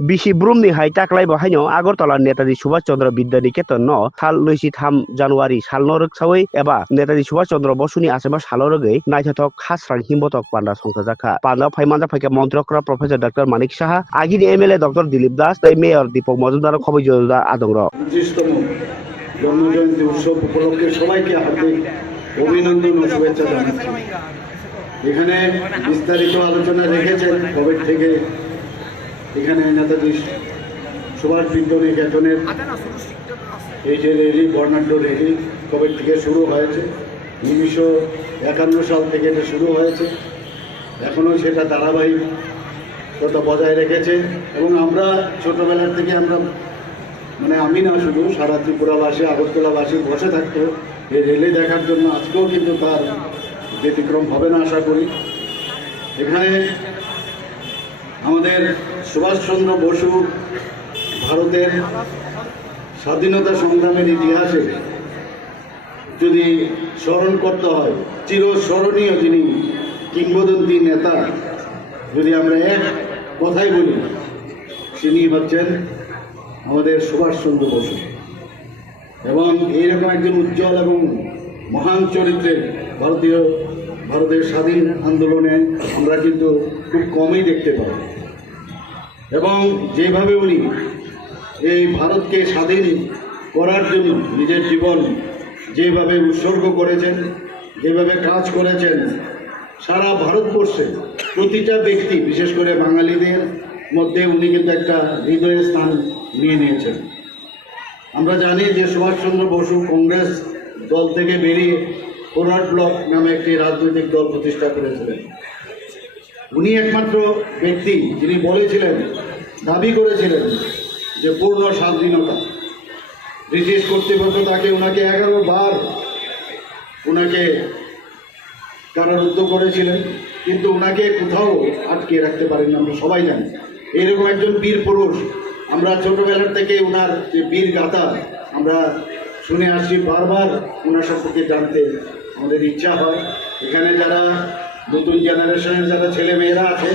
Bisi Brumni hai taklai bo haino Agartala Netaji Subhash Chandra Bidyaniketan no sal 23 Januari salno rwksawui eba Netaji Subhash Chandra Bosuni asema salorogui naithotok khasrang himbotok panda songkhajaka panda phaimanja phaikha Montrokra Professor Dr. Manik Saha agini MLA Dr. Dilip Das tei Mayor Deepak Majumdar khobijada adongrok 25তম জন্মজয়ন্তী উৎসব উপলক্ষে সবাইকে হার্দিক অভিনন্দন ও শুভেচ্ছা জানাচ্ছি। এখানে বিস্তারিত আলোচনা রেখেছেন কোভিড থেকে এখানে নেতাজি সুভাষ বিদ্যানিকেতনের এই যে র্যালি বর্ণাঢ্য র্যালি কোভিড থেকে শুরু হয়েছে 1951 সাল থেকে এটা শুরু হয়েছে, এখনও সেটা ধারাবাহিকতা বজায় রেখেছে এবং আমরা ছোটোবেলার থেকে আমরা আমি না শুধু সারা ত্রিপুরাবাসী আগরতলাবাসী বসে থাকতো এই রেলি দেখার জন্য। আজকেও কিন্তু তার ব্যতিক্রম হবে না আশা করি। এখানে আমাদের সুভাষচন্দ্র বসু ভারতের স্বাধীনতা সংগ্রামের ইতিহাসে যদি স্মরণ করতে হয়, চিরস্মরণীয় যিনি কিংবদন্তি নেতা যদি আমরা এক কথাই বলি, তিনি হচ্ছেন আমাদের সুভাষচন্দ্র বসু। এবং এইরকম একজন উজ্জ্বল এবং মহান চরিত্রের ভারতের স্বাধীন আন্দোলনে আমরা কিন্তু খুব কমই দেখতে পাই। এবং যেভাবে উনি এই ভারতকে স্বাধীন করার জন্য নিজের জীবন যেভাবে উৎসর্গ করেছেন, যেভাবে কাজ করেছেন, সারা ভারতবর্ষে প্রতিটা ব্যক্তি বিশেষ করে বাঙালিদের মধ্যে উনি কিন্তু একটা হৃদয়ের স্থান নিয়ে নিয়েছেন। আমরা জানি যে সুভাষচন্দ্র বসু কংগ্রেস দল থেকে বেরিয়ে ফরওয়ার্ড ব্লক নামে একটি রাজনৈতিক দল প্রতিষ্ঠা করেছিলেন। উনি একমাত্র ব্যক্তি যিনি বলেছিলেন, দাবি করেছিলেন যে পূর্ণ স্বাধীনতা। ব্রিটিশ কর্তৃপক্ষ ওনাকে 11 বার কারারুদ্ধ করেছিলেন, কিন্তু ওনাকে কোথাও আটকে রাখতে পারেনি। আমরা সবাই জানি এরকম একজন বীর পুরুষ। আমরা ছোটবেলার থেকে ওনার যে বীর গাথা আমরা শুনে আসছি, বারবার ওনার সম্পর্কে জানতে আমাদের ইচ্ছা হয়। এখানে যারা নতুন জেনারেশনের যারা ছেলে মেয়েরা আছে,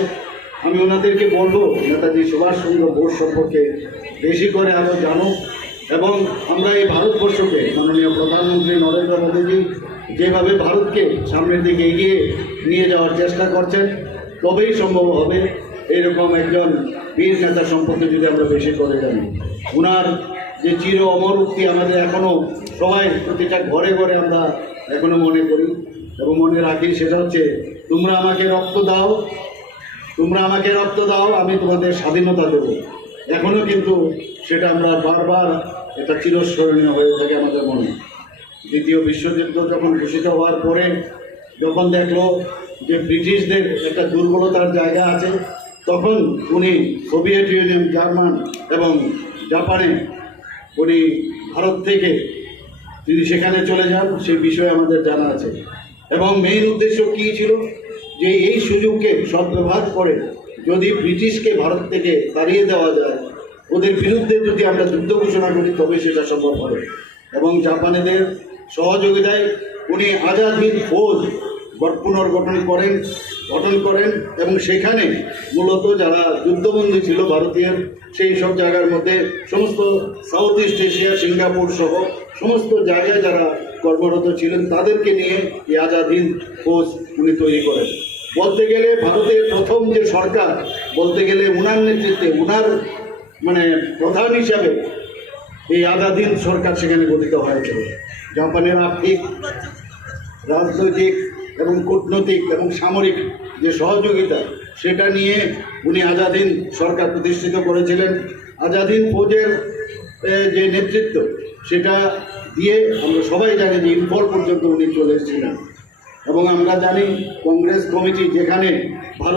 আমি ওনাদেরকে বলবো নেতাজি সুভাষচন্দ্র বোস সম্পর্কে বেশি করে আরও জানো। এবং আমরা এই ভারতবর্ষকে মাননীয় প্রধানমন্ত্রী নরেন্দ্র মোদীজি যেভাবে ভারতকে সামনের দিকে এগিয়ে নিয়ে যাওয়ার চেষ্টা করছেন, তবেই সম্ভব হবে এরকম একজন বীর নেতা সম্পর্কে যদি আমরা বেশি করে জানি। ওনার যে চির অমর উক্তি আমাদের এখনও সবাই প্রতিটা ঘরে ঘরে আমরা এখনও মনে করি এবং মনে রাখি, সেটা হচ্ছে তোমরা আমাকে রক্ত দাও, আমি তোমাদের স্বাধীনতা দেব। এখনও কিন্তু সেটা আমরা বারবার এটা চিরস্মরণীয় হয়ে থাকে আমাদের মনে। দ্বিতীয় বিশ্বযুদ্ধ যখন ঘোষিত হওয়ার পরে যখন দেখলো যে ব্রিটিশদের একটা দুর্বলতার জায়গা আছে, তখন উনি সোভিয়েত ইউনিয়ন, জার্মান এবং জাপানে উনি ভারত থেকে তিনি সেখানে চলে যান, সেই বিষয়ে আমাদের জানা আছে। এবং মেইন উদ্দেশ্য কী ছিল, যে এই সুযোগকে সদ্ব্যবহার করে যদি ব্রিটিশকে ভারত থেকে তাড়িয়ে দেওয়া যায়, ওদের বিরুদ্ধে যদি আমরা যুদ্ধ ঘোষণা করি, তবে সেটা সম্ভব হবে। এবং জাপানিদের সহযোগিতায় উনি আজাদ হিন্দ ফৌজ পুনর্গঠন করেন এবং সেখানে মূলত যারা যুদ্ধবন্দী ছিল ভারতীয়, সেই সব জায়গার মধ্যে সমস্ত সাউথ ইস্ট এশিয়া, সিঙ্গাপুর সহ সমস্ত জায়গায় যারা কর্মরত ছিলেন তাদেরকে নিয়ে এই আজাদ হিন্দ ফৌজ উনি তৈরি করেন। বলতে গেলে ভারতের প্রথম যে সরকার, বলতে গেলে উনার নেতৃত্বে, উনার প্রধান হিসাবে এই আজাদ হিন্দ সরকার সেখানে গঠিত হয়েছিল। জাপানের আর্থিক, রাজনৈতিক এবং কূটনৈতিক এবং সামরিক যে সহযোগিতা, সেটা নিয়ে উনি আজাদ হিন্দ সরকার প্রতিষ্ঠিত করেছিলেন। আজাদ হিন্দ ফৌজের যে নেতৃত্ব, সেটা দিয়ে আমরা সবাই জানি যে ইম্ফল পর্যন্ত উনি চলে এসেছিলেন। এবং আমরা জানি কংগ্রেস কমিটি যেখানে